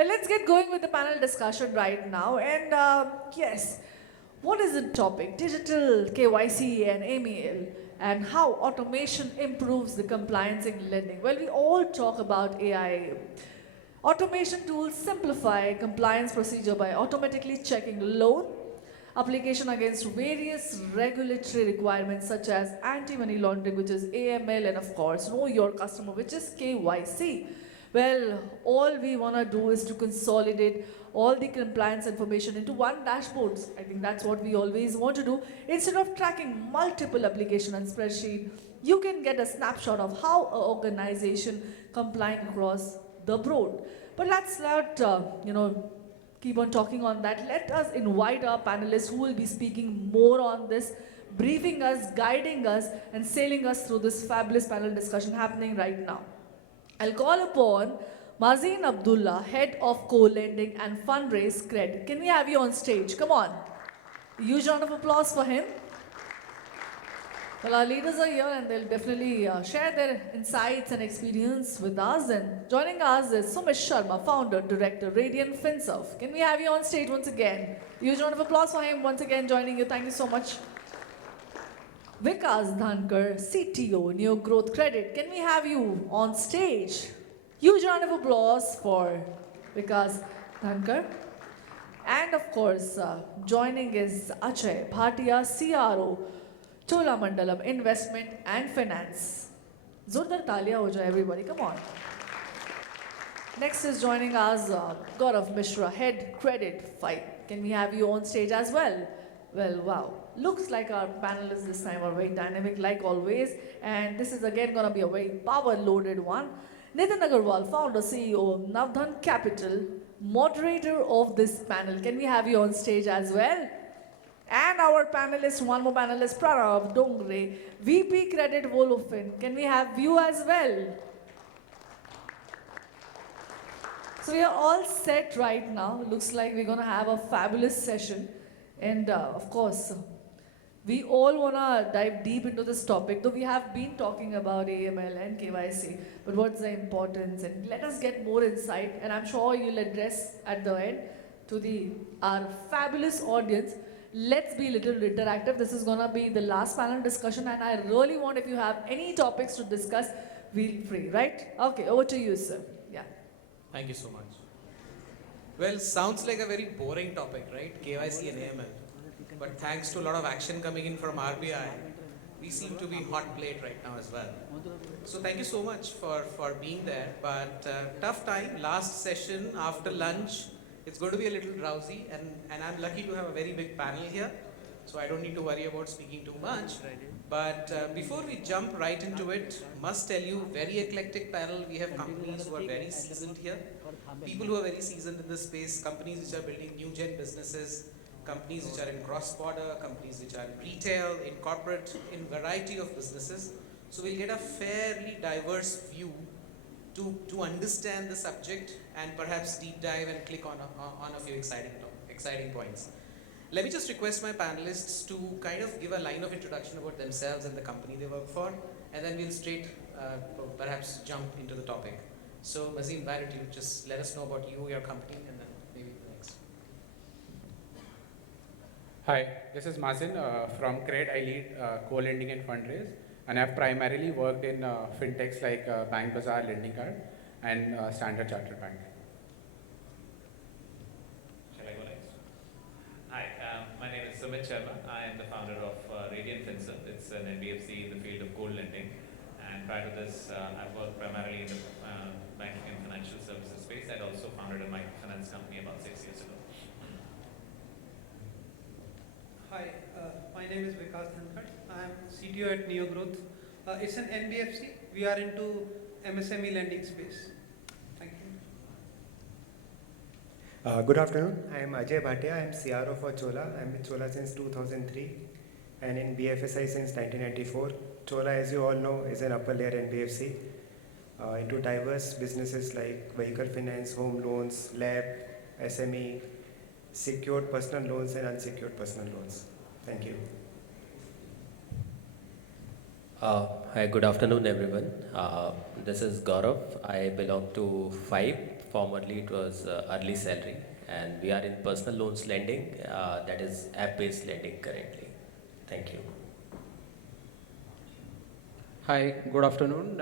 Well, let's get going with the panel discussion right now. And yes, what is the topic? Digital KYC and AML and how automation improves the compliance in lending. Well, we all talk about AI. Automation tools simplify compliance procedure by automatically checking loan application against various regulatory requirements such as anti-money laundering, which is AML, and of course, know your customer, which is KYC. Well, all we want to do is to consolidate all the compliance information into one dashboard. I think that's what we always want to do. Instead of tracking multiple application and spreadsheet, you can get a snapshot of how an organization complying across the board. But let's not, keep on talking on that. Let us invite our panelists who will be speaking more on this, briefing us, guiding us, and sailing us through this fabulous panel discussion happening right now. I'll call upon Mazin Abdullah, Head of Co-Lending and Fundraise CRED. Can we have you on stage? Come on. Huge round of applause for him. Well, our leaders are here and they'll definitely share their insights and experience with us. And joining us is Sumit Sharma, Founder, Director, Radian Finserv. Can we have you on stage once again? Huge round of applause for him once again joining you. Thank you so much. Vikas, Dhankhar, CTO, NeoGrowth Credit. Can we have you on stage? Huge round of applause for Vikas, Dhankhar. And of course, joining is Ajay, Bhatia, CRO, Cholamandalam Investment and Finance. Zordar talia ho jaye everybody, come on. Next is joining us Gaurav, Mishra, Head Credit Fibe. Can we have you on stage as well? Well, wow. Looks like our panelists this time are very dynamic like always. And this is again going to be a very power-loaded one. Nitin Agrawal, Founder, CEO of Navadhan Capital, moderator of this panel. Can we have you on stage as well? And our panelist, one more panelist, Pranav, Dongare, VP Credit VoloFin. Can we have you as well? So we are all set right now. Looks like we're going to have a fabulous session. And of course, we all want to dive deep into this topic, though we have been talking about AML and KYC, but what's the importance? And let us get more insight, and I'm sure you'll address at the end to our fabulous audience. Let's be a little interactive. This is going to be the last panel discussion, and I really want, if you have any topics to discuss, feel free, right? Okay, over to you, sir. Yeah. Thank you so much. Well, sounds like a very boring topic, right? KYC and AML. But thanks to a lot of action coming in from RBI, we seem to be hot plate right now as well. So thank you so much for being there. But tough time, last session after lunch. It's going to be a little drowsy, and I'm lucky to have a very big panel here, so I don't need to worry about speaking too much. But before we jump right into it, must tell you, very eclectic panel. We have companies who are very seasoned here, people who are very seasoned in this space, companies which are building new gen businesses, companies which are in cross-border, companies which are in retail, in corporate, in variety of businesses. So we'll get a fairly diverse view to understand the subject and perhaps deep dive and click on a few exciting points. Let me just request my panelists to kind of give a line of introduction about themselves and the company they work for, and then we'll straight perhaps jump into the topic. So Mazin, why don't you just let us know about you, your company, and then maybe the next. Hi, this is Mazin from CRED. I lead co-lending and fundraise. And I've primarily worked in fintechs like Bank Bazaar, Lending Card, and Standard Chartered Bank. Shall I go next? Hi, my name is Sumit Sharma. I am the founder of Radian Finserv. It's an NBFC in the field of gold lending. And prior to this, I've worked primarily in the banking and financial services space. I'd also founded a microfinance company about 6 years ago. Hi, my name is Vikas. I am CTO at NeoGrowth. It's an NBFC. We are into MSME lending space. Thank you. Good afternoon. I am Ajay Bhatia. I am CRO for Chola. I am with Chola since 2003 and in BFSI since 1994. Chola, as you all know, is an upper layer NBFC into diverse businesses like vehicle finance, home loans, lab, SME, secured personal loans and unsecured personal loans. Thank you. Hi, good afternoon everyone. This is Gaurav. I belong to Fibe. Formerly it was EarlySalary, and we are in personal loans lending, that is app-based lending currently. Thank you. Hi, good afternoon.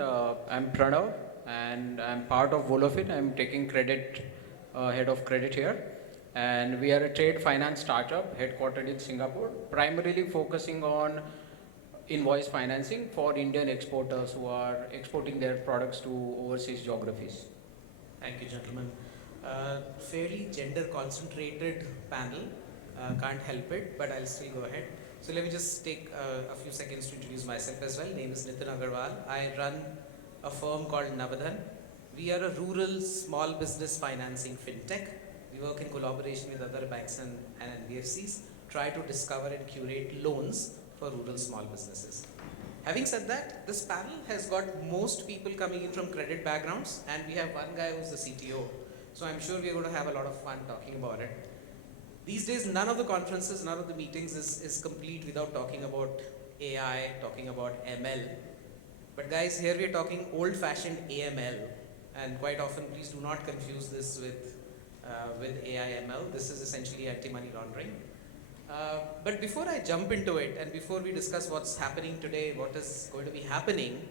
I'm Pranav and I'm part of VoloFin. I'm taking credit, head of credit here. And we are a trade finance startup headquartered in Singapore, primarily focusing on invoice financing for Indian exporters who are exporting their products to overseas geographies. Thank you, gentlemen. Fairly gender concentrated panel. Can't help it, but I'll still go ahead. So let me just take a few seconds to introduce myself as well. Name is Nitin Agrawal. I run a firm called Navadhan. We are a rural small business financing fintech. We work in collaboration with other banks and NBFCs, try to discover and curate loans for rural small businesses. Having said that, this panel has got most people coming in from credit backgrounds, and we have one guy who's the CTO. So I'm sure we're going to have a lot of fun talking about it. These days, none of the conferences, none of the meetings is complete without talking about AI, talking about ML. But guys, here we're talking old-fashioned AML, and quite often, please do not confuse this with AI ML. This is essentially anti-money laundering. But before I jump into it, and before we discuss what's happening today, what is going to be happening,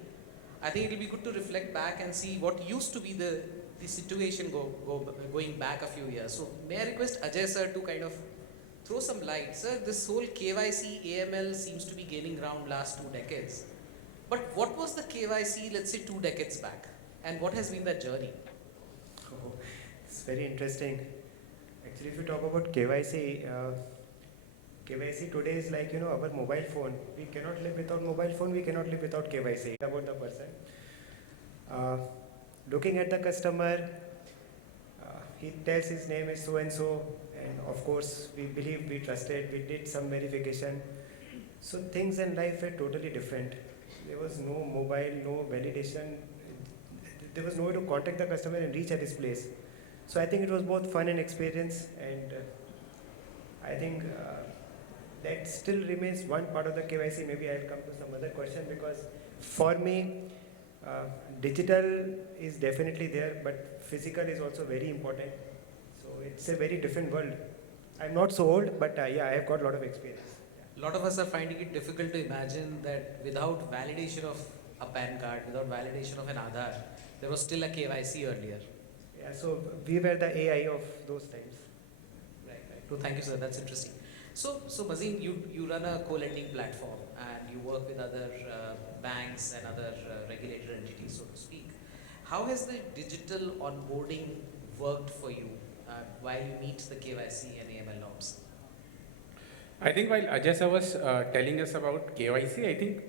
I think it'll be good to reflect back and see what used to be the situation going back a few years. So may I request Ajay sir to kind of throw some light. Sir, this whole KYC, AML seems to be gaining ground last 2 decades. But what was the KYC, let's say 2 decades back? And what has been that journey? Oh, it's very interesting. Actually, if you talk about KYC, KYC today is like, our mobile phone. We cannot live without mobile phone, we cannot live without KYC. About the person. Looking at the customer, he tells his name is so-and-so, and of course, we believe, we trusted, we did some verification. So things in life were totally different. There was no mobile, no validation. There was no way to contact the customer and reach at his place. So I think it was both fun and experience, and I think that still remains one part of the KYC. Maybe I'll come to some other question, because for me, digital is definitely there, but physical is also very important. So it's a very different world. I'm not so old, but yeah, I have got a lot of experience. A lot of us are finding it difficult to imagine that without validation of a PAN card, without validation of an Aadhaar, there was still a KYC earlier. Yeah, so we were the AI of those times. Right. So thank you, sir. That's interesting. So Mazin, you run a co-lending platform and you work with other banks and other regulated entities, so to speak. How has the digital onboarding worked for you while you meet the KYC and AML norms? I think while Ajay sir was telling us about KYC, I think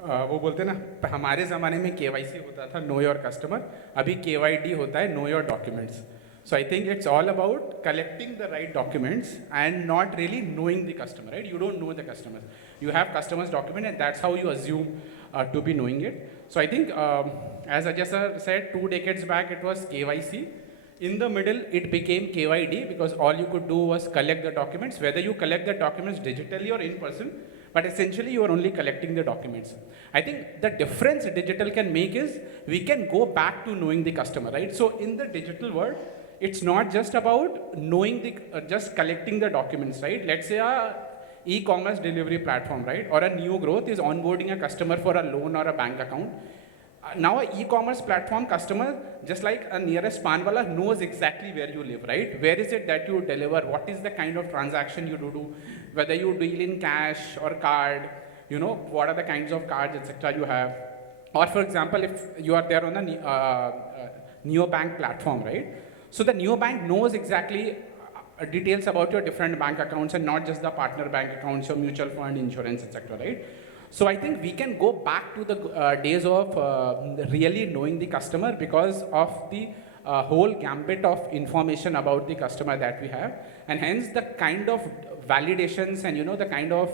वो बोलते ना हमारे ज़माने में KYC होता था know your customer, अभी KYD होता है know your documents. So I think it's all about collecting the right documents and not really knowing the customer, right? You don't know the customers. You have customers' document, and that's how you assume to be knowing it. So I think, as Ajay sir said, 2 decades back it was KYC. In the middle, it became KYD, because all you could do was collect the documents, whether you collect the documents digitally or in person, but essentially you are only collecting the documents. I think the difference digital can make is we can go back to knowing the customer, right? So in the digital world, it's not just about knowing the, just collecting the documents, right? Let's say a e-commerce delivery platform, right? Or a NeoGrowth is onboarding a customer for a loan or a bank account. Now an e-commerce platform customer, just like a nearest panwala, knows exactly where you live, right? Where is it that you deliver? What is the kind of transaction you do? Whether you deal in cash or card, what are the kinds of cards, etc. you have. Or for example, if you are there on the neobank platform, right? So the neobank knows exactly details about your different bank accounts, and not just the partner bank accounts, your mutual fund, insurance, etc. right? So I think we can go back to the days of really knowing the customer, because of the whole gambit of information about the customer that we have, and hence the kind of validations and the kind of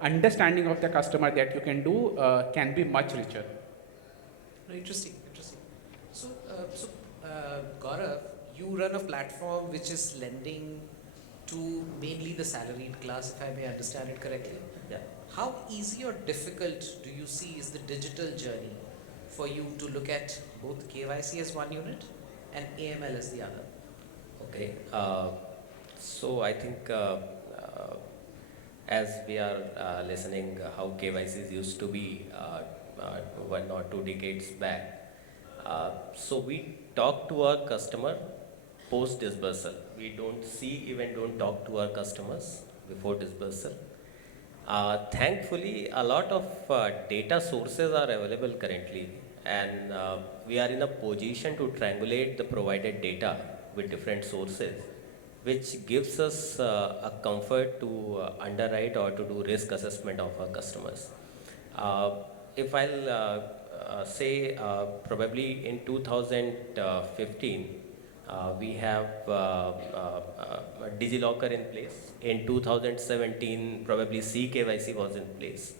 understanding of the customer that you can do can be much richer. Interesting. So Gaurav, you run a platform which is lending to mainly the salaried class, if I may understand it correctly. Yeah. How easy or difficult do you see is the digital journey for you to look at both KYC as one unit and AML is the other? Okay. So I think as we are listening how KYCs used to be 1 or 2 decades back, so we talk to our customer post dispersal. We don't talk to our customers before dispersal. Thankfully, a lot of data sources are available currently, and we are in a position to triangulate the provided data with different sources, which gives us a comfort to underwrite or to do risk assessment of our customers. If I'll say probably in 2015, we have DigiLocker in place. In 2017, probably CKYC was in place.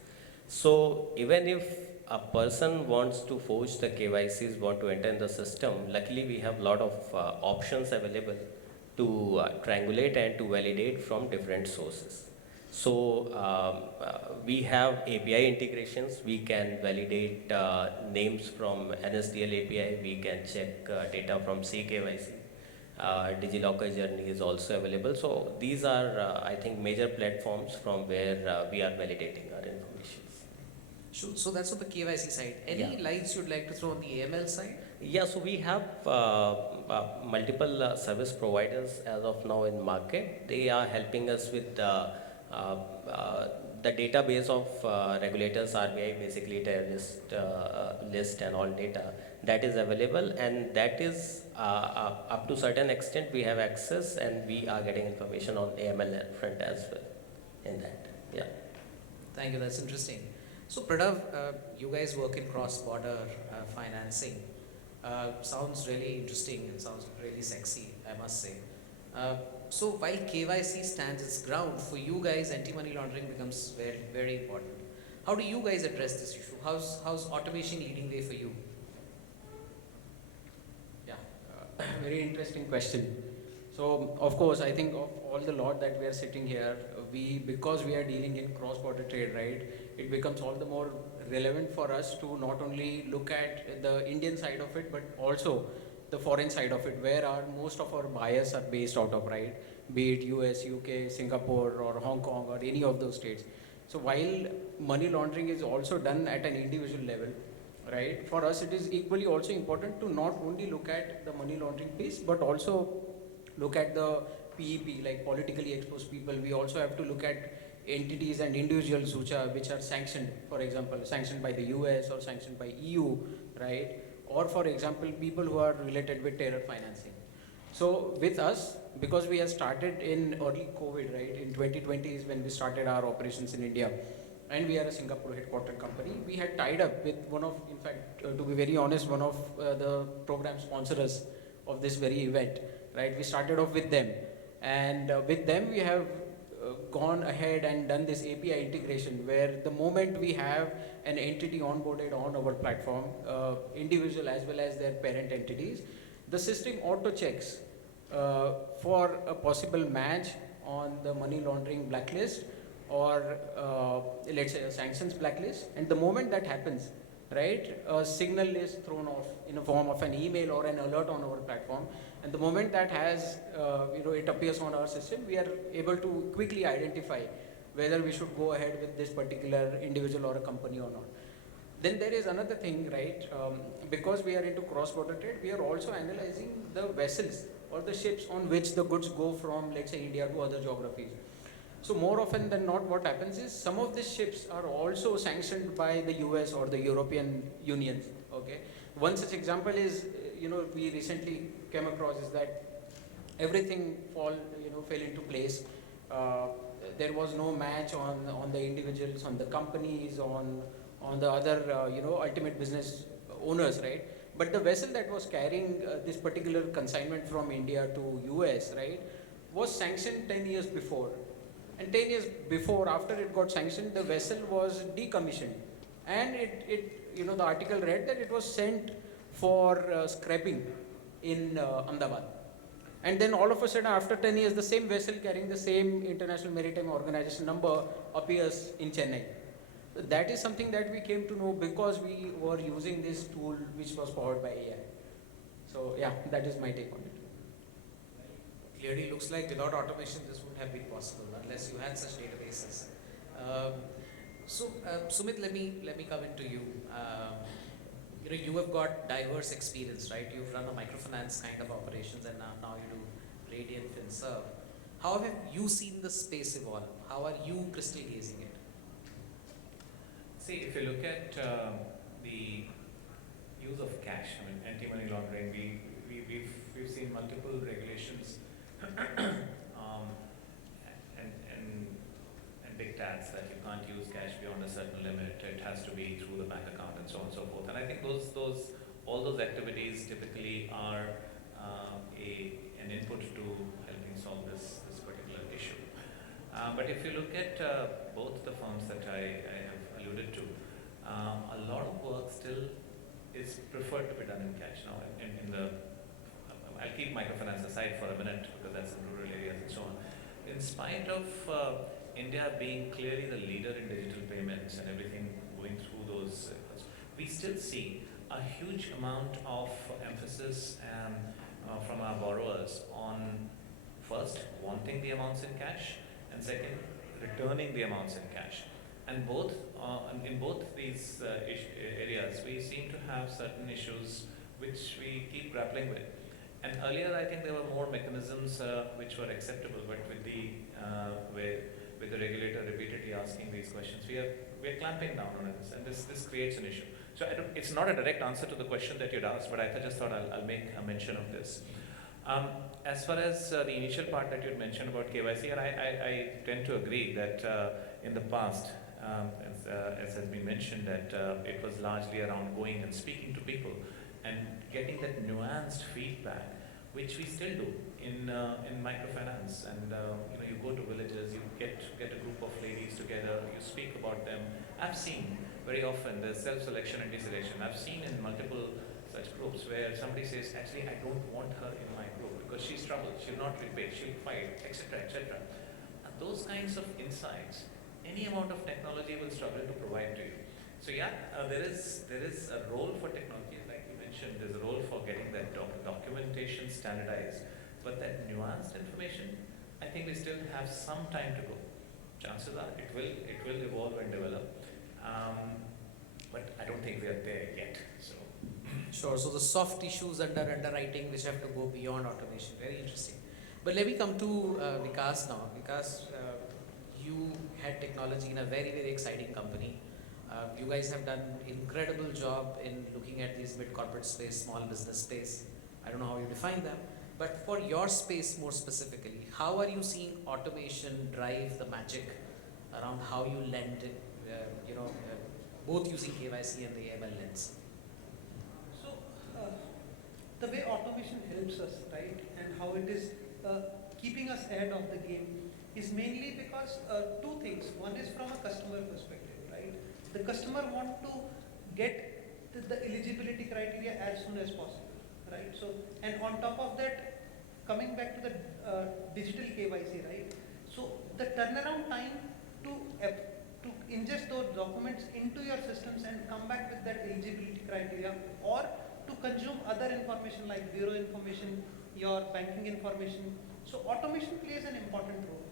So even if a person wants to forge the KYCs, want to enter in the system, luckily we have a lot of options available to triangulate and to validate from different sources. So we have API integrations. We can validate names from NSDL API. We can check data from CKYC. DigiLocker journey is also available. So these are, I think, major platforms from where we are validating our information. So that's on the KYC side. Any lights you'd like to throw on the AML side? Yeah, so we have multiple service providers as of now in market. They are helping us with the database of regulators, RBI, basically terrorist list and all data that is available, and that is up to certain extent we have access, and we are getting information on AML front as well in that. Yeah. Thank you, that's interesting. So Pranav, you guys work in cross-border financing. Sounds really interesting and sounds really sexy, I must say. So while KYC stands its ground, for you guys, anti-money laundering becomes very, very important. How do you guys address this issue? How's automation leading way for you? Yeah, very interesting question. So of course, I think of all the lot that we are sitting here, because we are dealing in cross-border trade, right? It becomes all the more relevant for us to not only look at the Indian side of it, but also the foreign side of it, where most of our buyers are based out of, right? Be it US, UK, Singapore, or Hong Kong, or any of those states. So while money laundering is also done at an individual level, right? For us, it is equally also important to not only look at the money laundering piece, but also look at the PEP, like politically exposed people. We also have to look at entities and individuals which are sanctioned, for example, sanctioned by the US or sanctioned by EU, right? Or for example, people who are related with terror financing. So with us, because we have started in early COVID, right? In 2020 is when we started our operations in India, and we are a Singapore headquartered company. We had tied up with one of, in fact, to be very honest, one of the program sponsors of this very event, right? We started off with them, and with them we have gone ahead and done this API integration, where the moment we have an entity onboarded on our platform, individual as well as their parent entities, the system auto checks for a possible match on the money laundering blacklist or let's say a sanctions blacklist. And the moment that happens, right, a signal is thrown off in a form of an email or an alert on our platform. And the moment that has, it appears on our system, we are able to quickly identify whether we should go ahead with this particular individual or a company or not. Then there is another thing, right? Because we are into cross-border trade, we are also analyzing the vessels or the ships on which the goods go from, let's say, India to other geographies. So more often than not, what happens is some of these ships are also sanctioned by the US or the European Union. Okay. One such example is, we recently came across is that everything fell into place. There was no match on the individuals, on the companies, on the other, ultimate business owners, right? But the vessel that was carrying this particular consignment from India to US, right, was sanctioned 10 years before. And 10 years before, after it got sanctioned, the vessel was decommissioned. And the article read that it was sent for scrapping in Ahmedabad. And then all of a sudden, after 10 years, the same vessel carrying the same International Maritime Organization number appears in Chennai. So that is something that we came to know because we were using this tool which was powered by AI. So yeah, that is my take on it. Clearly looks like without automation this wouldn't have been possible unless you had such databases. Sumit, let me come into you. You have got diverse experience, right? You've run a microfinance kind of operations and now you do Radian, Finserv. How have you seen the space evolve? How are you crystal gazing it? See, if you look at the use of cash, I mean, anti-money laundering, we've seen multiple regulations and dictats that you can't use cash beyond a certain limit. It has to be through the bank account and so on and so forth. And I think all those activities typically are an input to helping solve this particular issue. But if you look at both the firms that I have alluded to, a lot of work still is preferred to be done in cash now. I'll keep microfinance aside for a minute because that's in rural areas and so on. In spite of India being clearly the leader in digital payments and everything going through those, we still see a huge amount of emphasis from our borrowers on first wanting the amounts in cash and second returning the amounts in cash. And in both these areas, we seem to have certain issues which we keep grappling with. And earlier, I think there were more mechanisms which were acceptable, but with the regulator repeatedly asking these questions, we are clamping down on this, and this creates an issue. So it's not a direct answer to the question that you'd asked, but I just thought I'll make a mention of this. As far as the initial part that you'd mentioned about KYC, and I tend to agree that in the past, as has been mentioned, that it was largely around going and speaking to people and getting that nuanced feedback, which we still do in microfinance. And you go to villages, you get a group of ladies together, you speak about them. I've seen very often the self-selection and deselection. I've seen in multiple such groups where somebody says, actually, I don't want her in my group because she's troubled, she'll not repay, she'll fight, etc., etc. And those kinds of insights, any amount of technology will struggle to provide to you. So yeah, there is a role for technology, like you mentioned. There's a role for getting that documentation standardized, but that nuanced information, I think we still have some time to go. Chances are it will evolve and develop, but I don't think we are there yet. So sure. So the soft issues under underwriting which have to go beyond automation. Very interesting. But let me come to Vikas now. Vikas, you had technology in a very, very exciting company. You guys have done incredible job in looking at these mid-corporate space, small business space. I don't know how you define them, but for your space more specifically, how are you seeing automation drive the magic around how you lend it, both using KYC and the AML lens? So, the way automation helps us, right, and how it is keeping us ahead of the game is mainly because two things. One is from a customer perspective, right? The customer want to get the eligibility criteria as soon as possible, right? So, and on top of that, coming back to the digital KYC, right? So, the turnaround time to ingest those documents into your systems and come back with that eligibility criteria, or to consume other information like bureau information, your banking information. So, automation plays an important role.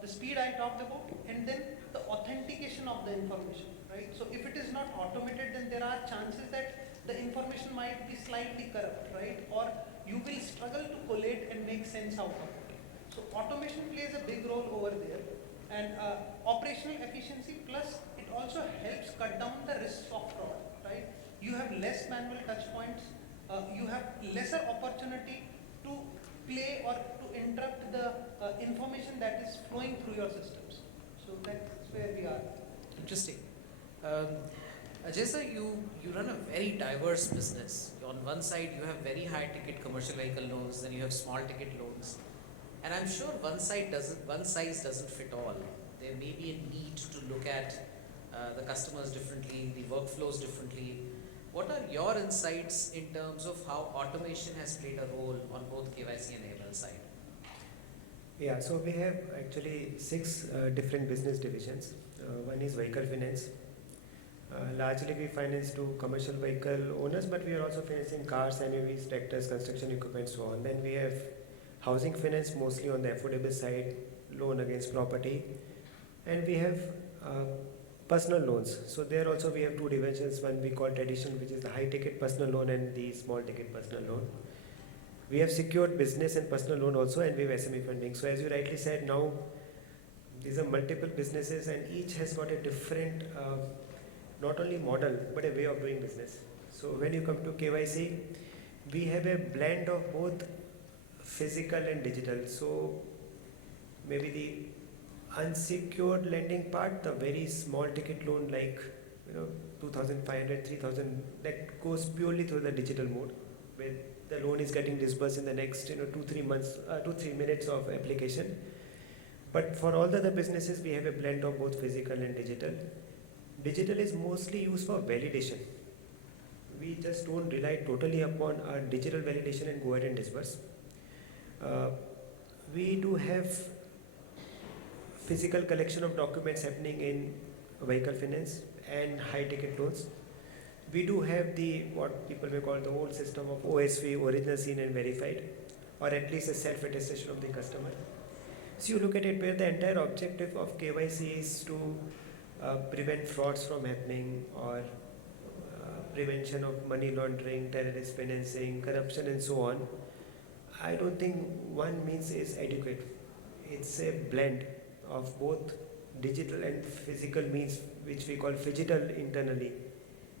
The speed I talked about, and then the authentication of the information, right? So if it is not automated, then there are chances that the information might be slightly corrupt, right? Or you will struggle to collate and make sense out of it. So automation plays a big role over there, and operational efficiency, plus it also helps cut down the risks of fraud, right? You have less manual touch points, you have lesser opportunity to play or to interrupt the information that is flowing through your systems. So that's where we are. Interesting. Ajay sir, you run a very diverse business. On one side, you have very high ticket commercial vehicle loans, then you have small ticket loans. And I'm sure one size doesn't fit all. There may be a need to look at the customers differently, the workflows differently. What are your insights in terms of how automation has played a role on both KYC and AML side? Yeah, so we have actually 6 different business divisions. One is vehicle finance, Largely we finance to commercial vehicle owners, but we are also financing cars, MUVs, tractors, construction equipment, so on. Then we have housing finance, mostly on the affordable side, loan against property. And we have personal loans. So there also we have two divisions, one we call traditional, which is the high ticket personal loan, and the small ticket personal loan. We have secured business and personal loan also, and we have SME funding. So as you rightly said, now these are multiple businesses and each has got a different not only model but a way of doing business. So when you come to KYC, we have a blend of both physical and digital. So maybe the unsecured lending part, the very small ticket loan like 2,500, 3,000, that goes purely through the digital mode, where the loan is getting disbursed in the next 2-3 months, 2-3 minutes of application. But for all the other businesses, we have a blend of both physical and digital. Digital is mostly used for validation. We just don't rely totally upon our digital validation and go ahead and disburse. We do have physical collection of documents happening in vehicle finance and high ticket loans. We do have the what people may call the old system of OSV, original seen and verified, or at least a self-attestation of the customer. So you look at it where the entire objective of KYC is to prevent frauds from happening, or prevention of money laundering, terrorist financing, corruption and so on. I don't think one means is adequate. It's a blend of both digital and physical means, which we call phygital internally,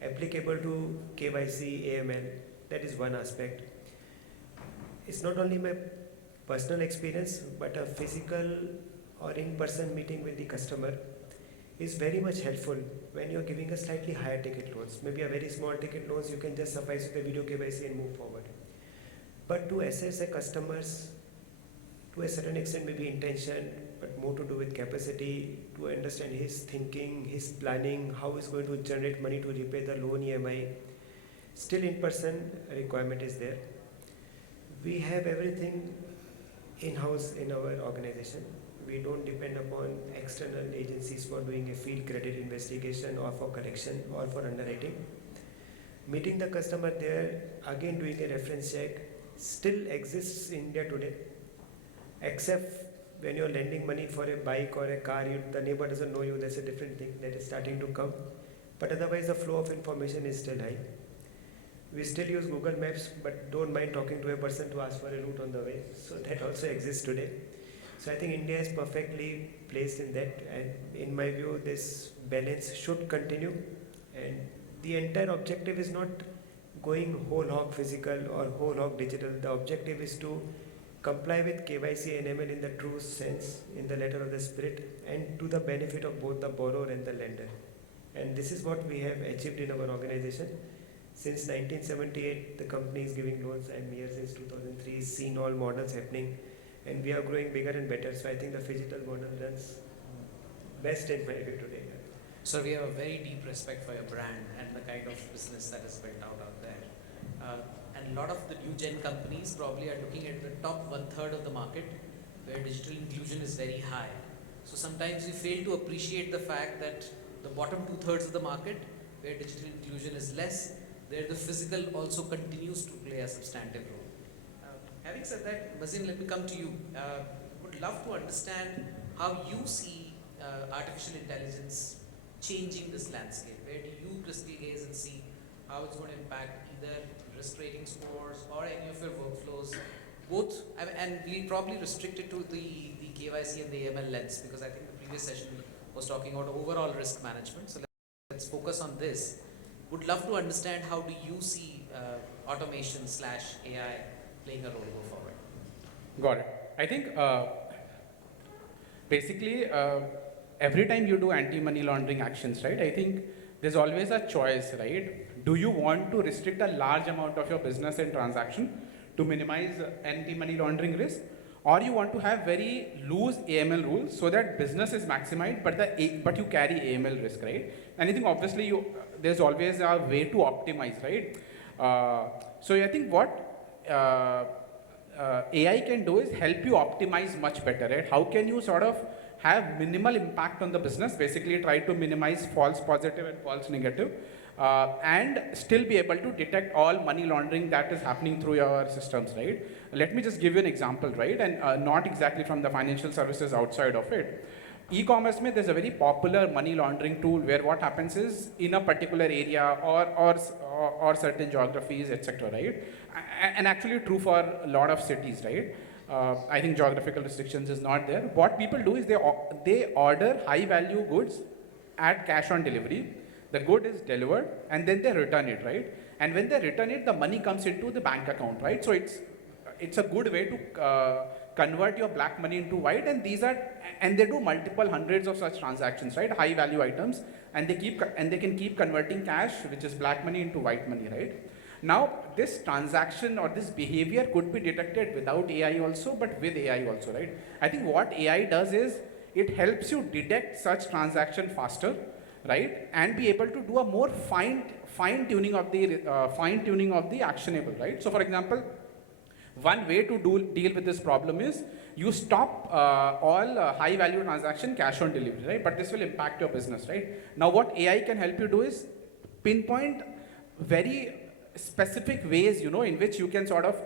applicable to KYC, AML. That is one aspect. It's not only my personal experience, but a physical or in-person meeting with the customer is very much helpful when you're giving a slightly higher ticket loans. Maybe a very small ticket loans, you can just suffice with the video KYC and move forward. But to assess a customer's, to a certain extent, maybe intention, but more to do with capacity, to understand his thinking, his planning, how he's going to generate money to repay the loan EMI, still in-person requirement is there. We have everything in-house in our organization. We don't depend upon external agencies for doing a field credit investigation or for correction or for underwriting. Meeting the customer there, again doing a reference check, still exists in India today, except when you're lending money for a bike or a car, the neighbor doesn't know you, that's a different thing that is starting to come. But otherwise the flow of information is still high. We still use Google Maps, but don't mind talking to a person to ask for a route on the way. So that also exists today. So I think India is perfectly placed in that, and in my view this balance should continue, and the entire objective is not going whole hog physical or whole hog digital. The objective is to comply with KYC and AML in the true sense, in the letter of the spirit, and to the benefit of both the borrower and the lender. And this is what we have achieved in our organization. Since 1978, the company is giving loans. I'm here since 2003, seen all models happening, and we are growing bigger and better. So I think the phygital model runs best in my view today. So we have a very deep respect for your brand and the kind of business that is built out there. And a lot of the new gen companies probably are looking at the top 1/3 of the market where digital inclusion is very high. So sometimes we fail to appreciate the fact that the bottom 2/3 of the market where digital inclusion is less, there the physical also continues to play a substantive role. Having said that, Mazin, let me come to you. Would love to understand how you see artificial intelligence changing this landscape. Where do you crystal gaze and see how it's going to impact either risk rating scores or any of your workflows? Both, and we'll probably restrict it to the KYC and the AML lens, because I think the previous session was talking about overall risk management. So let's focus on this. Would love to understand how do you see automation / AI playing a role go forward? Got it. I think basically every time you do anti-money laundering actions, right, I think there's always a choice, right? Do you want to restrict a large amount of your business and transaction to minimize anti-money laundering risk? Or you want to have very loose AML rules so that business is maximized, but you carry AML risk, right? And I think obviously there's always a way to optimize, right? So I think what AI can do is help you optimize much better, right? How can you sort of have minimal impact on the business, basically try to minimize false positive and false negative, and still be able to detect all money laundering that is happening through your systems, right? Let me just give you an example, right? And not exactly from the financial services outside of it. E-commerce mein, there's a very popular money laundering tool where what happens is in a particular area or certain geographies, etc., right? And actually true for a lot of cities, right? I think geographical restrictions is not there. What people do is they order high value goods at cash on delivery. The good is delivered and then they return it, right? And when they return it, the money comes into the bank account, right? So it's a good way to convert your black money into white, and they do multiple hundreds of such transactions, right? High value items, and they can keep converting cash, which is black money, into white money, right? Now, this transaction or this behavior could be detected without AI also, but with AI also, right? I think what AI does is it helps you detect such transaction faster, right? And be able to do a more fine tuning of the actionable, right? So, for example, one way to deal with this problem is you stop all high value transaction cash on delivery, right? But this will impact your business, right? Now, what AI can help you do is pinpoint very specific ways, in which you can sort of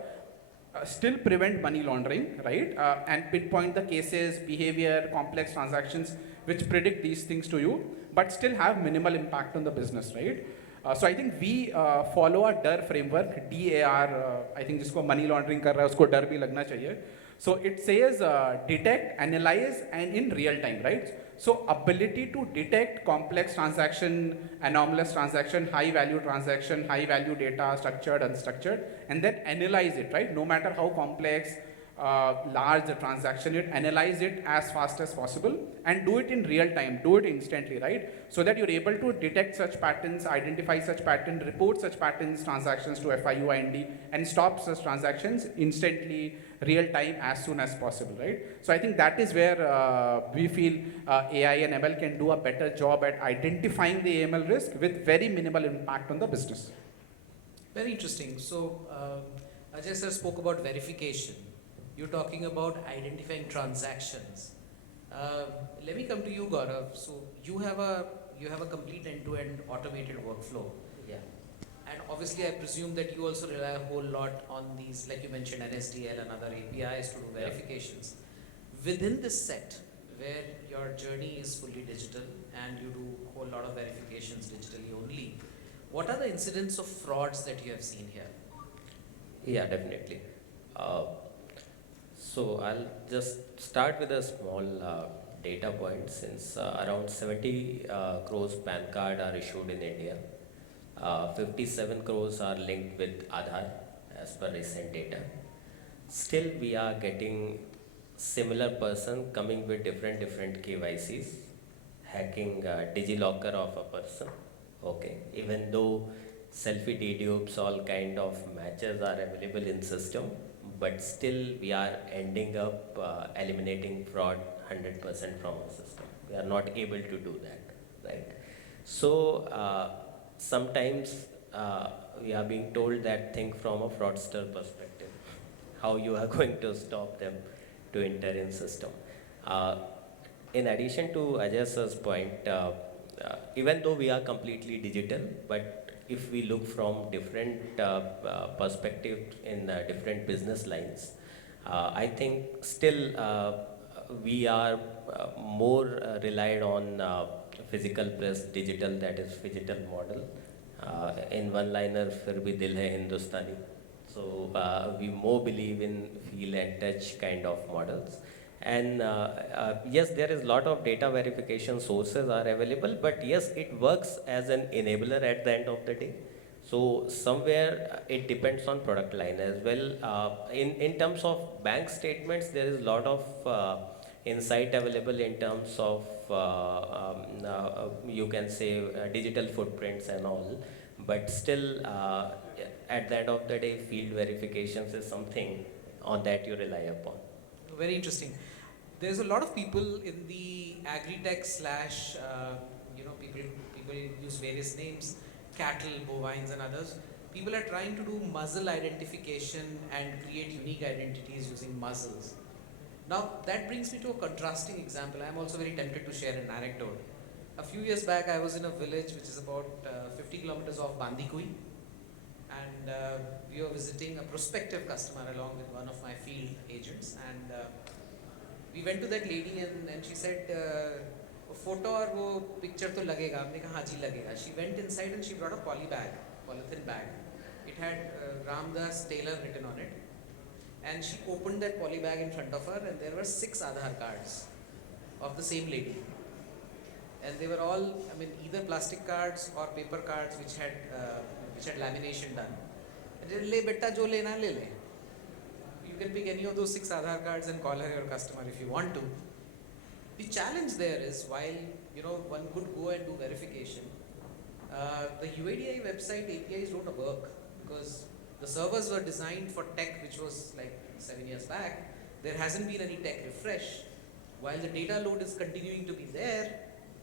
still prevent money laundering, right? And pinpoint the cases, behavior, complex transactions which predict these things to you, but still have minimal impact on the business, right? So I think we follow a DAR framework, DAR. I think जिसको money laundering कर रहा है उसको डर भी लगना चाहिए. So it says detect, analyze, and in real time, right? So ability to detect complex transaction, anomalous transaction, high value transaction, high value data, structured, unstructured, and then analyze it, right? No matter how complex, large the transaction, analyze it as fast as possible and do it in real time, do it instantly, right? So that you're able to detect such patterns, identify such patterns, report such patterns, transactions to FIUIND, and stop such transactions instantly, real time, as soon as possible, right? So I think that is where we feel AI and ML can do a better job at identifying the AML risk with very minimal impact on the business. Very interesting. So, Ajay sir spoke about verification. You're talking about identifying transactions. Let me come to you, Gaurav. So you have a complete end-to-end automated workflow. Yeah. And obviously, I presume that you also rely a whole lot on these, like you mentioned, NSDL and other APIs to do verifications. Within this set, where your journey is fully digital and you do a whole lot of verifications digitally only, what are the incidents of frauds that you have seen here? Yeah, definitely. So I'll just start with a small data point. Since around 70 crores PAN card are issued in India, 57 crores are linked with Aadhaar as per recent data. Still, we are getting similar person coming with different KYCs, hacking DigiLocker of a person. Okay, even though selfie dedupes, all kind of matches are available in system, but still we are ending up eliminating fraud 100% from our system. We are not able to do that, right? So sometimes we are being told that think from a fraudster perspective, how you are going to stop them to enter in system. In addition to Ajay sir's point, even though we are completely digital, but if we look from different perspectives in different business lines, I think still we are more relied on physical plus digital, that is digital model. In one-liner, फिर भी दिल है हिंदुस्तानी. So we more believe in feel and touch kind of models. And yes, there is a lot of data verification sources are available, but yes, it works as an enabler at the end of the day. So somewhere it depends on product line as well. In terms of bank statements, there is a lot of insight available in terms of you can say digital footprints and all, but still at the end of the day, field verifications is something on that you rely upon. Very interesting. There's a lot of people in the agri-tech slash, people use various names, cattle, bovines and others. People are trying to do muzzle identification and create unique identities using muzzles. Now, that brings me to a contrasting example. I'm also very tempted to share an anecdote. A few years back, I was in a village which is about 50 kilometers off Bandikui, and we were visiting a prospective customer along with one of my field agents, and we went to that lady and she said, photo or wo picture to lagega. हमने कहा हाँ जी लगेगा. She went inside and she brought a polythene bag. It had Ramdas Taylor written on it. And she opened that poly bag in front of her, and there were 6 Aadhaar cards of the same lady. And they were all, I mean, either plastic cards or paper cards which had lamination done. And they said, le betta jo lena le le. You can pick any of those 6 Aadhaar cards and call her your customer if you want to. The challenge there is, while one could go and do verification, the UIDAI website APIs don't work because the servers were designed for tech which was like 7 years back. There hasn't been any tech refresh. While the data load is continuing to be there,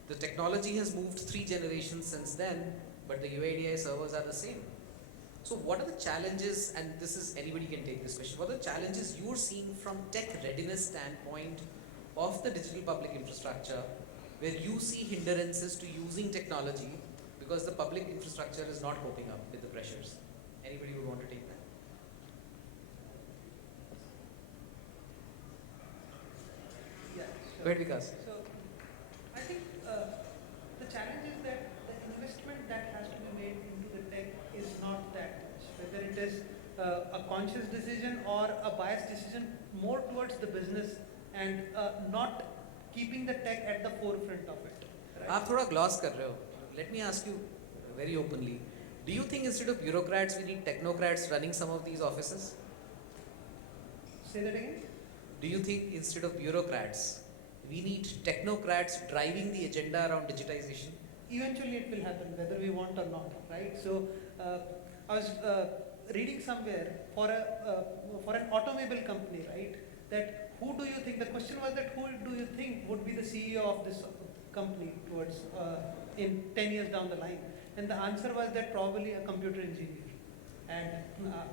the technology has moved 3 generations since then, but the UIDAI servers are the same. So what are the challenges, and this is, anybody can take this question, what are the challenges you're seeing from tech readiness standpoint of the digital public infrastructure, where you see hindrances to using technology because the public infrastructure is not coping up with the pressures? Anybody would want to take that? Yeah. Go ahead, Vikas. So, I think the challenge is that the investment that has to be made into the tech is not that much. Whether it is a conscious decision or a biased decision, more towards the business and not keeping the tech at the forefront of it. Right? आप थोड़ा gloss कर रहे हो. Let me ask you very openly. Do you think instead of bureaucrats, we need technocrats running some of these offices? Say that again? Do you think instead of bureaucrats, we need technocrats driving the agenda around digitization? Eventually it will happen, whether we want or not, right? So, I was reading somewhere for an automobile company, right? That who do you think, the question was that who do you think would be the CEO of this company towards in 10 years down the line? And the answer was that probably a computer engineer. And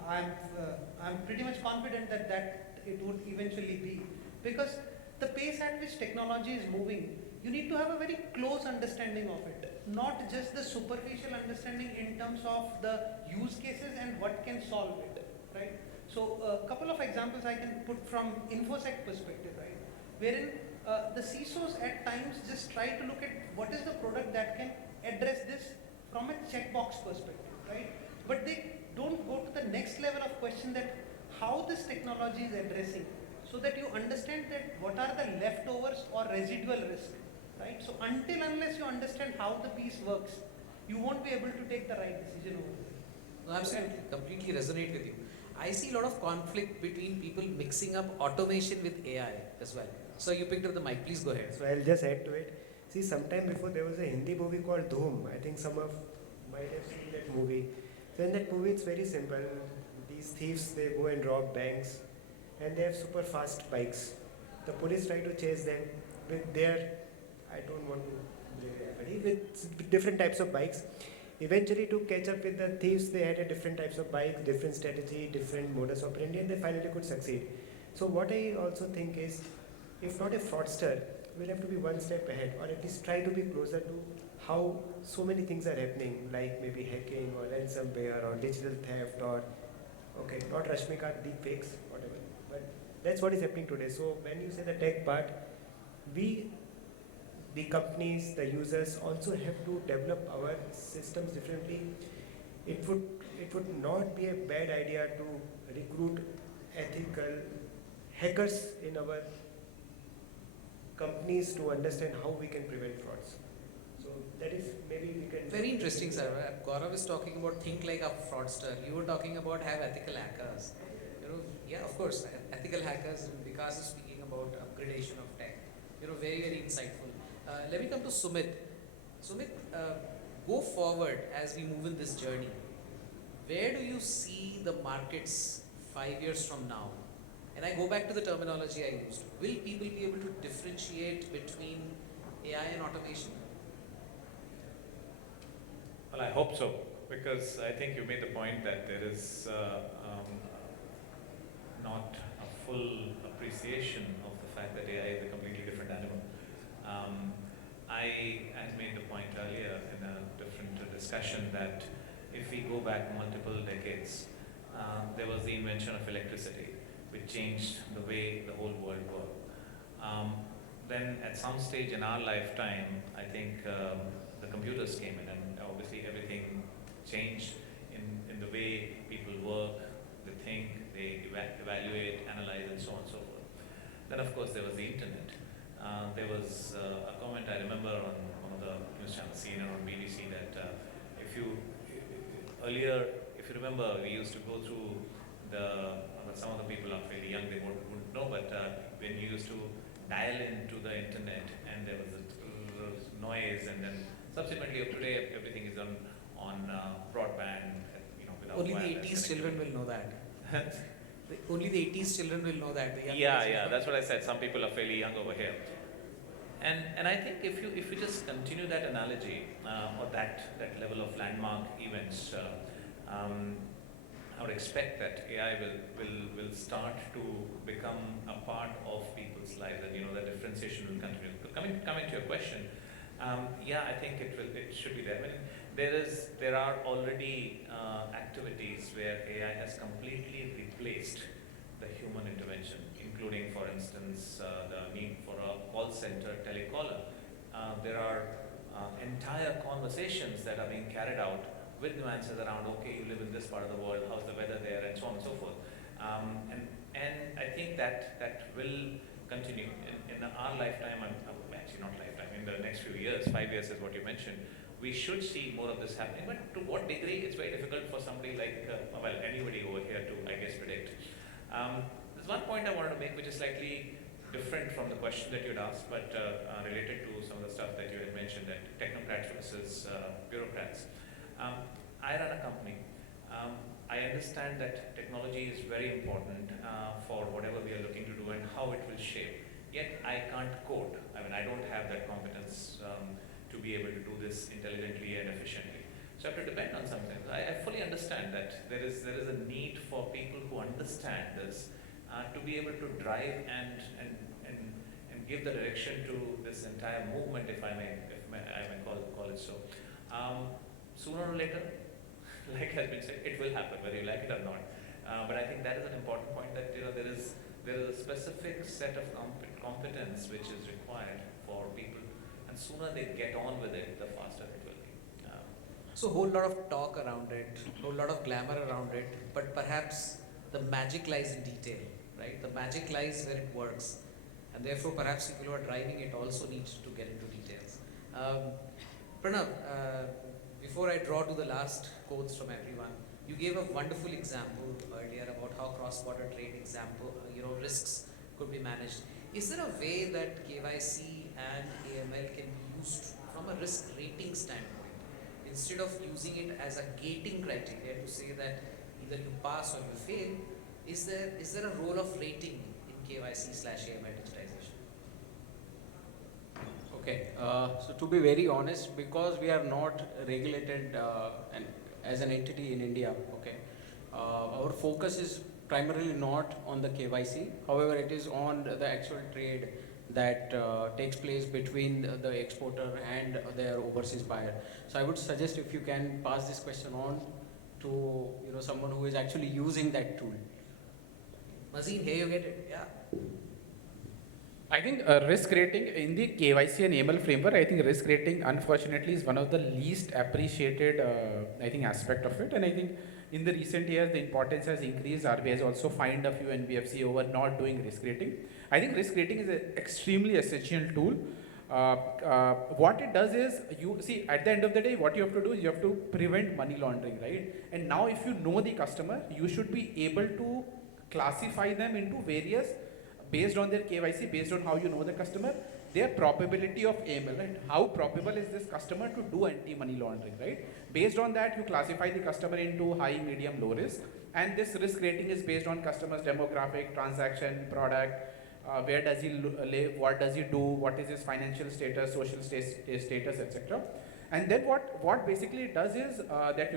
I'm pretty much confident that it would eventually be, because the pace at which technology is moving, you need to have a very close understanding of it, not just the superficial understanding in terms of the use cases and what can solve it, right? So a couple of examples I can put from InfoSec perspective, right? Wherein the CISOs at times just try to look at what is the product that can address this from a checkbox perspective, right? But they don't go to the next level of question that how this technology is addressing, so that you understand that what are the leftovers or residual risk, right? So unless you understand how the piece works, you won't be able to take the right decision over there. No, absolutely, completely resonate with you. I see a lot of conflict between people mixing up automation with AI as well. So you picked up the mic, please go ahead. So I'll just add to it. See, sometime before there was a Hindi movie called Dhoom. I think some of might have seen that movie. So in that movie, it's very simple. These thieves, they go and rob banks, and they have super fast bikes. The police try to chase them with their, I don't want to blame anybody, with different types of bikes. Eventually, to catch up with the thieves, they had a different types of bikes, different strategy, different modus operandi, and they finally could succeed. So what I also think is, if not a fraudster, we'll have to be one step ahead, or at least try to be closer to how so many things are happening, like maybe hacking or ransomware or digital theft or, okay, not Rashmika, deep fakes, whatever. But that's what is happening today. So when you say the tech part, we, the companies, the users also have to develop our systems differently. It would not be a bad idea to recruit ethical hackers in our companies to understand how we can prevent frauds. So that is, maybe we can... Very interesting, sir. Gaurav is talking about think like a fraudster. You were talking about have ethical hackers. Yeah, of course, ethical hackers. Vikas is speaking about upgradation of tech. Very, very insightful. Let me come to Sumit. Sumit, go forward as we move in this journey. Where do you see the markets 5 years from now? And I go back to the terminology I used. Will people be able to differentiate between AI and automation? Well, I hope so, because I think you made the point that there is not a full appreciation appreciation of the fact that AI is a completely different animal. I had made the point earlier in a different discussion that if we go back multiple decades, there was the invention of electricity, which changed the way the whole world worked. Then at some stage in our lifetime, I think the computers came in, and obviously everything changed in the way people work, they think, they evaluate, analyze, and so on and so forth. Then of course there was the internet. There was a comment I remember on one of the news channels, CNN or BBC, that if you remember, we used to go through some of the people are fairly young, they wouldn't know, but when you used to dial into the internet and there was a noise, and then subsequently today everything is on broadband, without Only the wireless 80s children connectivity. will know that. Only the 80s children will know that. The young Yeah, ones yeah, will that's what I said. Some people are fairly young over here. And I think if you just continue that analogy or that level of landmark events, I would expect that AI will start to become a part of people's lives, and the differentiation will continue. Coming to your question, yeah, I think it should be there. I mean, there are already activities where AI has completely replaced the human intervention, including, for instance, the need for a call center telecaller. There are entire conversations that are being carried out with nuances around, okay, you live in this part of the world, how's the weather there, and so on and so forth. And I think that will continue in our lifetime, actually not lifetime, in the next few years, 5 years is what you mentioned. We should see more of this happening, but to what degree, it's very difficult for somebody like, anybody over here to, I guess, predict. There's one point I wanted to make which is slightly different from the question that you'd asked, but related to some of the stuff that you had mentioned, that technocrats versus bureaucrats. I run a company. I understand that technology is very important for whatever we are looking to do and how it will shape. Yet I can't code. I mean, I don't have that competence to be able to do this intelligently and efficiently. So I have to depend on something. I fully understand that there is a need for people who understand this to be able to drive and give the direction to this entire movement, if I may call it so. Sooner or later, like has been said, it will happen, whether you like it or not. But I think that is an important point, that there is a specific set of competence which is required for people, and sooner they get on with it, the faster it will be. So a whole lot of talk around it, a whole lot of glamour around it, but perhaps the magic lies in detail, right? The magic lies where it works, and therefore perhaps people who are driving it also need to get into details. Pranav, before I draw to the last quotes from everyone, you gave a wonderful example earlier about how cross-border trade risks could be managed. Is there a way that KYC and AML can be used from a risk rating standpoint, instead of using it as a gating criteria to say that either you pass or you fail? Is there a role of rating in KYC/AML digitization? Okay, so to be very honest, because we are not regulated as an entity in India, okay, our focus is primarily not on the KYC. However, it is on the actual trade that takes place between the exporter and their overseas buyer. So I would suggest if you can pass this question on to someone who is actually using that tool. Mazin, here you get it. Yeah. I think risk rating in the KYC and AML framework, I think risk rating unfortunately is one of the least appreciated aspect of it, and I think in the recent years the importance has increased. RBI has also fined a few NBFC over not doing risk rating. I think risk rating is an extremely essential tool. What it does is, you see, at the end of the day, what you have to do is you have to prevent money laundering, right? And now if you know the customer, you should be able to classify them into various, based on their KYC, based on how you know the customer, their probability of AML, right? How probable is this customer to do anti-money laundering, right? Based on that, you classify the customer into high, medium, low risk. And this risk rating is based on customer's demographic, transaction, product, where does he live, what does he do, what is his financial status, social status, etc. And then what basically it does is that,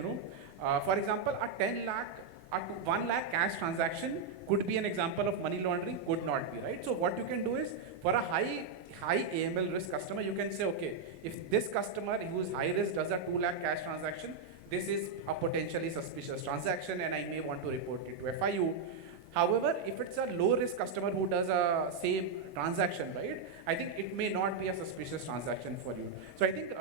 for example, a 10 lakh a 1 lakh cash transaction could be an example of money laundering, could not be, right? So what you can do is, for a high AML risk customer, you can say, okay, if this customer who is high risk does a 2 lakh cash transaction, this is a potentially suspicious transaction and I may want to report it to FIU. However, if it's a low risk customer who does a same transaction, right, I think it may not be a suspicious transaction for you. So I think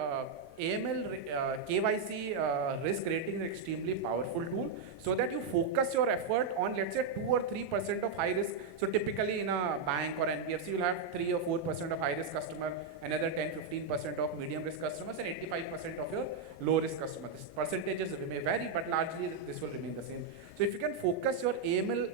AML, KYC risk rating is an extremely powerful tool, so that you focus your effort on, let's say, 2 or 3% of high risk. So typically in a bank or NBFC, you'll have 3 or 4% of high risk customer, another 10-15% of medium risk customers, and 85% of your low risk customers. This percentages may vary, but largely this will remain the same. So if you can focus your AML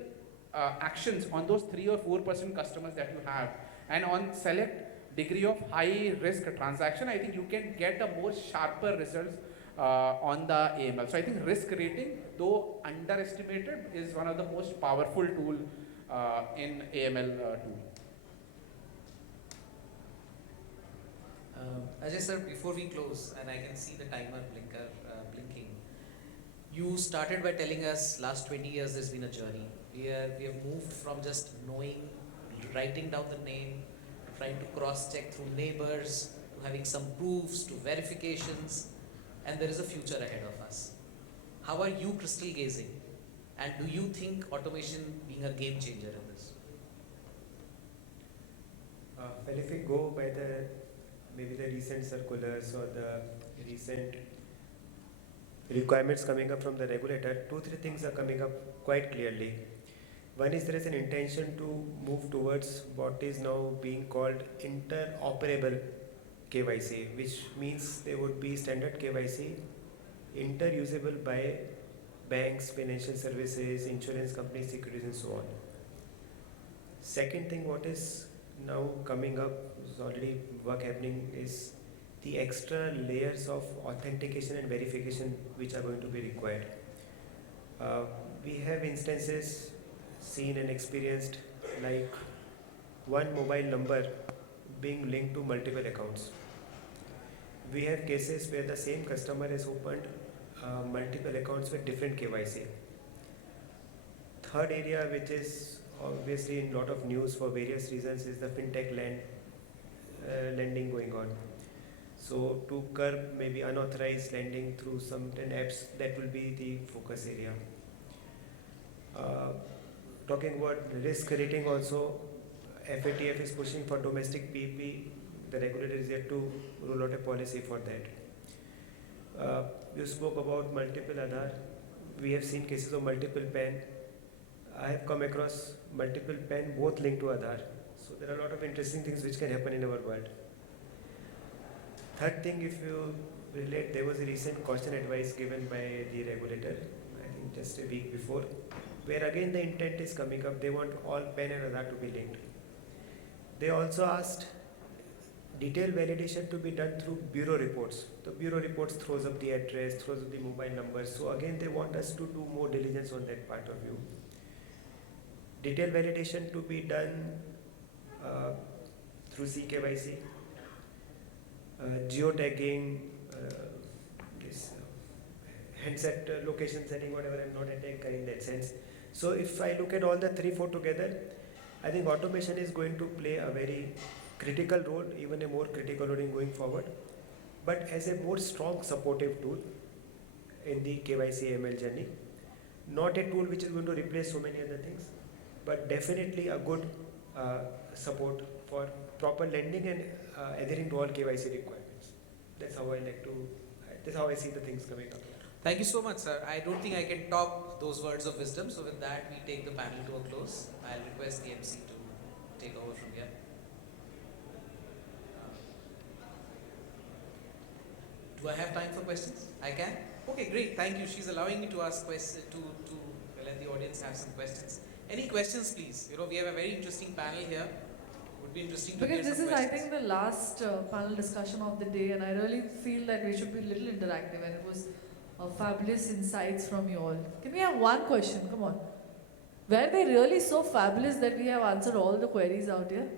actions on those 3 or 4% customers that you have, and on select degree of high risk transaction, I think you can get a more sharper results on the AML. So I think risk rating, though underestimated, is one of the most powerful tool in AML tool. Ajay sir, before we close, and I can see the timer blinking, you started by telling us last 20 years there's been a journey. We have moved from just knowing, writing down the name, to trying to cross-check through neighbors, to having some proofs, to verifications, and there is a future ahead of us. How are you crystal gazing? And do you think automation being a game changer in this? Well, if we go by maybe the recent circulars or the recent requirements coming up from the regulator, 2-3 things are coming up quite clearly. One is there is an intention to move towards what is now being called interoperable KYC, which means there would be standard KYC interusable by banks, financial services, insurance companies, securities, and so on. Second thing, what is now coming up, is already work happening, is the extra layers of authentication and verification which are going to be required. We have instances seen and experienced, like one mobile number being linked to multiple accounts. We have cases where the same customer has opened multiple accounts with different KYC. Third area, which is obviously in a lot of news for various reasons, is the fintech lending going on. So to curb maybe unauthorized lending through some apps, that will be the focus area. Talking about risk rating also, FATF is pushing for domestic PEP. The regulator is yet to roll out a policy for that. You spoke about multiple Aadhaar. We have seen cases of multiple PAN. I have come across multiple PAN both linked to Aadhaar. So there are a lot of interesting things which can happen in our world. Third thing, if you relate, there was a recent caution advice given by the regulator, I think just a week before, where again the intent is coming up. They want all PAN and Aadhaar to be linked. They also asked detailed validation to be done through bureau reports. The bureau reports throws up the address, throws up the mobile numbers. So again, they want us to do more diligence on that part of view. Detailed validation to be done through CKYC, geotagging, this handset location setting, whatever. I'm not a tech guy in that sense. So if I look at all the 3-4 together, I think automation is going to play a very critical role, even a more critical role in going forward, but as a more strong supportive tool in the KYC AML journey. Not a tool which is going to replace so many other things, but definitely a good support for proper lending and adhering to all KYC requirements. That's how I see the things coming up. Thank you so much, sir. I don't think I can top those words of wisdom. So with that, we take the panel to a close. I'll request the MC to take over from here. Do I have time for questions? I can? Okay, great. Thank you. She's allowing me to ask questions, to let the audience have some questions. Any questions, please? We have a very interesting panel here. Would be interesting to Because get this some is, I questions. think, the last panel discussion of the day, and I really feel that we should be a little interactive, and it was fabulous insights from you all. Can we have one question? Come on. Were they really so fabulous that we have answered all the queries out here?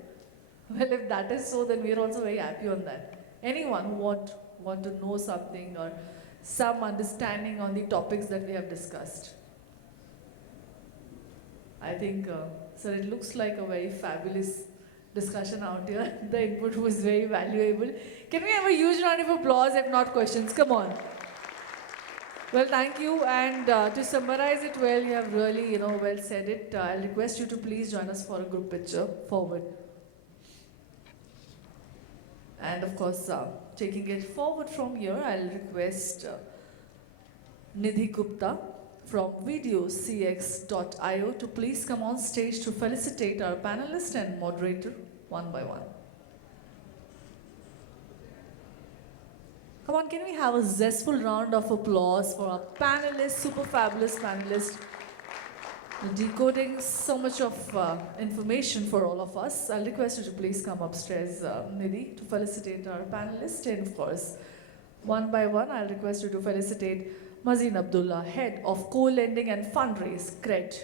Well, if that is so, then we are also very happy on that. Anyone who want to know something or some understanding on the topics that we have discussed? I think, sir, it looks like a very fabulous discussion out here. The input was very valuable. Can we have a huge round of applause, if not questions? Come on. Well, thank you. And to summarize it well, you have really, well said it. I'll request you to please join us for a group picture forward. And of course, taking it forward from here, I'll request Nidhi Gupta from videocx.io to please come on stage to felicitate our panelist and moderator one by one. Come on, can we have a zestful round of applause for our panelists, super fabulous panelists, decoding so much of information for all of us. I'll request you to please come upstairs, Nidhi, to felicitate our panelists. And of course, one by one, I'll request you to felicitate Mazin Abdullah, Head of Co-Lending and Fundraise, CRED.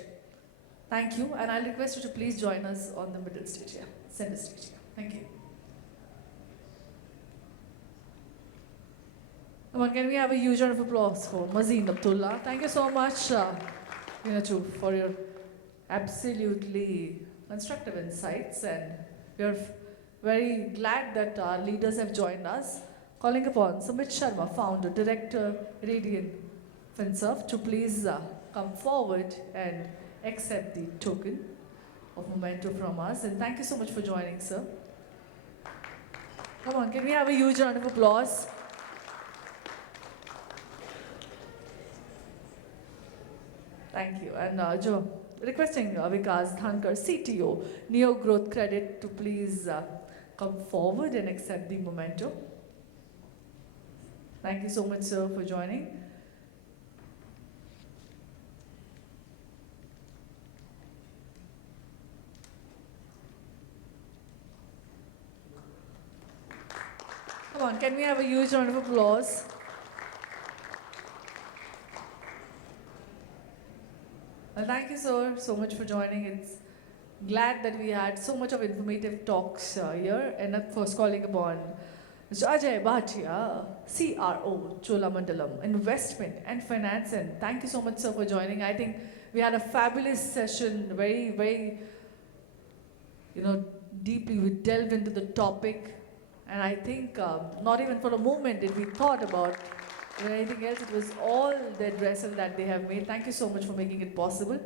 Thank you, and I'll request you to please join us on the middle stage here, center stage here. Thank you. Come on, can we have a huge round of applause for Mazin Abdullah? Thank you so much, for your absolutely constructive insights, and we're very glad that our leaders have joined us. Calling upon Sumit Sharma, Founder, Director, Radian, Finserv, to please come forward and accept the token of memento from us. And thank you so much for joining, sir. Come on, can we have a huge round of applause? Thank you. And Joe, requesting Vikas, Dhankhar, CTO, NeoGrowth Credit, to please come forward and accept the memento. Thank you so much, sir, for joining. Come on, can we have a huge round of applause? Well, thank you, sir, so much for joining. It's glad that we had so much of informative talks here. And of course, calling upon Mr. Ajay, Bhatia, CRO, Cholamandalam, Investment and Finance. And thank you so much, sir, for joining. I think we had a fabulous session, very, very, deeply we delved into the topic. And I think not even for a moment did we thought about anything else. It was all the addressal that they have made. Thank you so much for making it possible.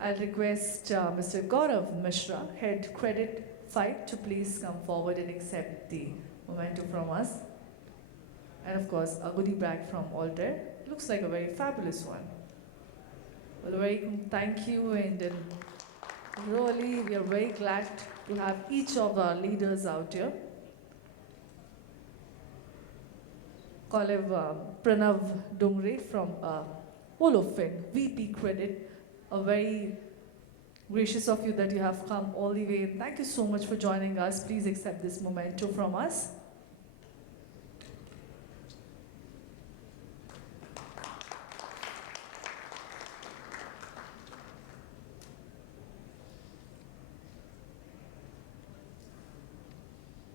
I'll request Mr. Gaurav Mishra, Head Credit Fibe, to please come forward and accept the memento from us. And of course, a goodie bag from Altair. Looks like a very fabulous one. Well, thank you, and really, we are very glad to have each of our leaders out here. Colleague Pranav Dongare from VoloFin, VP Credit. A very gracious of you that you have come all the way. Thank you so much for joining us. Please accept this memento from us.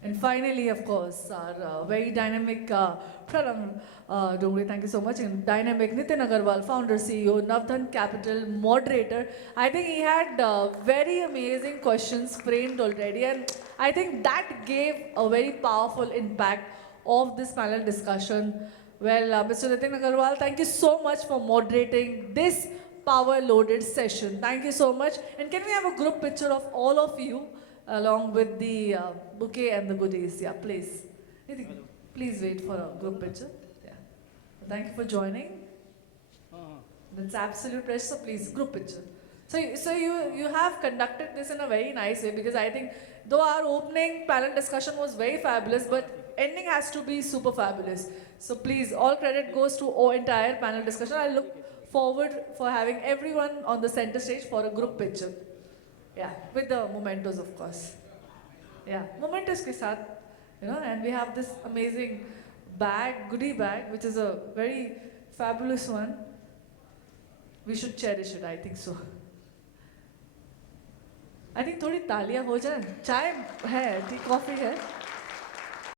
And finally, of course, our very dynamic Pranav Dongare, thank you so much. And dynamic Nitin Agrawal, founder, CEO, Navadhan Capital, moderator. I think he had very amazing questions framed already. And I think that gave a very powerful impact of this panel discussion. Well, Mr. Nitin Agrawal, thank you so much for moderating this power-loaded session. Thank you so much. And can we have a group picture of all of you along with the bouquet and the goodies? Yeah, please. Please wait for a group picture. Yeah. Thank you for joining. It's absolute pleasure. So please, group picture. So you have conducted this in a very nice way, because I think though our opening panel discussion was very fabulous, but ending has to be super fabulous. So please, all credit goes to our entire panel discussion. I look forward for having everyone on the center stage for a group picture. Yeah, with the mementos, of course. Yeah, mementos ke saath, and we have this amazing bag, goodie bag, which is a very fabulous one. We should cherish it, I think so. I think थोड़ी तालियां हो जाए, चाय है, tea coffee है.